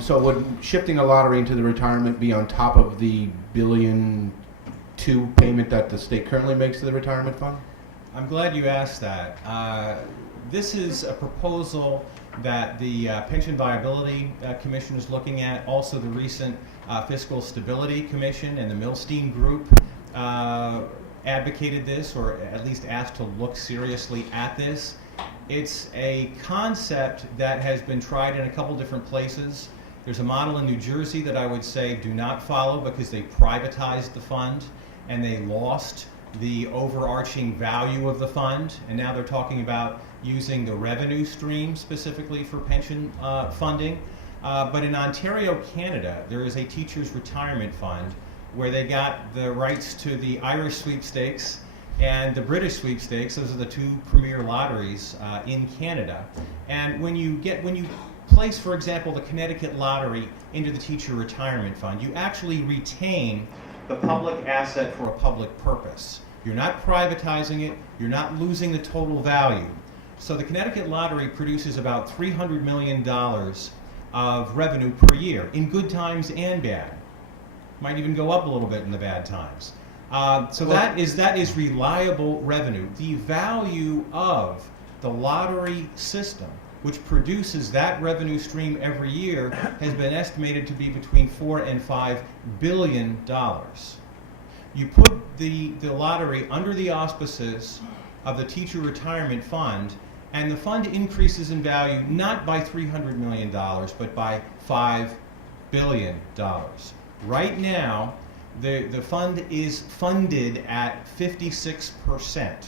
So would shifting a lottery into the retirement be on top of the $1.2 billion payment that the state currently makes to the retirement fund? I'm glad you asked that. This is a proposal that the Pension Viability Commission is looking at. Also, the recent Fiscal Stability Commission and the Milstein Group advocated this, or at least asked to look seriously at this. It's a concept that has been tried in a couple different places. There's a model in New Jersey that I would say do not follow because they privatized the fund and they lost the overarching value of the fund, and now they're talking about using the revenue stream specifically for pension funding. But in Ontario, Canada, there is a teacher's retirement fund where they got the rights to the Irish sweepstakes and the British sweepstakes. Those are the two premier lotteries in Canada. And when you place, for example, the Connecticut lottery into the teacher retirement fund, you actually retain the public asset for a public purpose. You're not privatizing it, you're not losing the total value. So the Connecticut lottery produces about $300 million of revenue per year, in good times and bad. Might even go up a little bit in the bad times. That is reliable revenue. The value of the lottery system, which produces that revenue stream every year, has been estimated to be between $4 and $5 billion. You put the lottery under the auspices of the teacher retirement fund, and the fund increases in value not by $300 million, but by $5 billion. Right now, the fund is funded at 56%,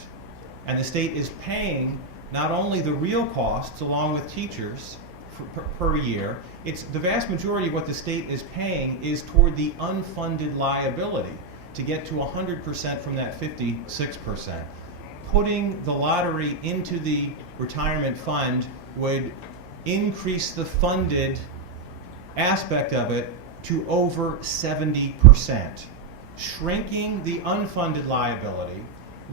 and the state is paying not only the real costs along with teachers per year. It's the vast majority of what the state is paying is toward the unfunded liability to get to 100% from that 56%. Putting the lottery into the retirement fund would increase the funded aspect of it to over 70%, shrinking the unfunded liability,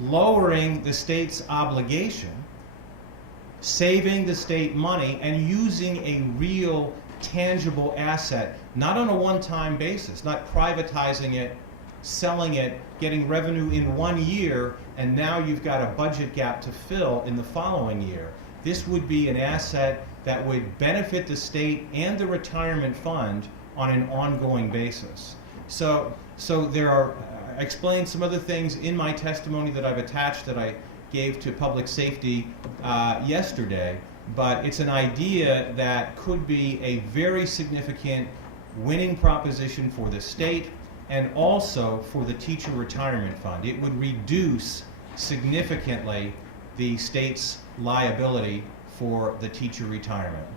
lowering the state's obligation, saving the state money, and using a real tangible asset, not on a one-time basis, not privatizing it, selling it, getting revenue in 1 year, and now you've got a budget gap to fill in the following year. This would be an asset that would benefit the state and the retirement fund on an ongoing basis. So there are, I explained some other things in my testimony that I've attached that I gave to public safety yesterday, but it's an idea that could be a very significant winning proposition for the state and also for the teacher retirement fund. It would reduce significantly the state's liability for the teacher retirement.